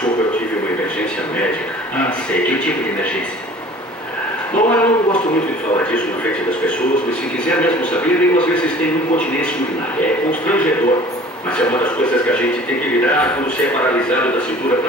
desculpa, eu tive uma emergência médica. Ah, sei. Que tipo de emergência? Bom, eu não gosto muito de falar disso na frente das pessoas, mas se quiser mesmo saber, eu às vezes tenho incontinência urinária. É constrangedor, mas é uma das coisas que a gente tem que lidar quando você é paralisado da cintura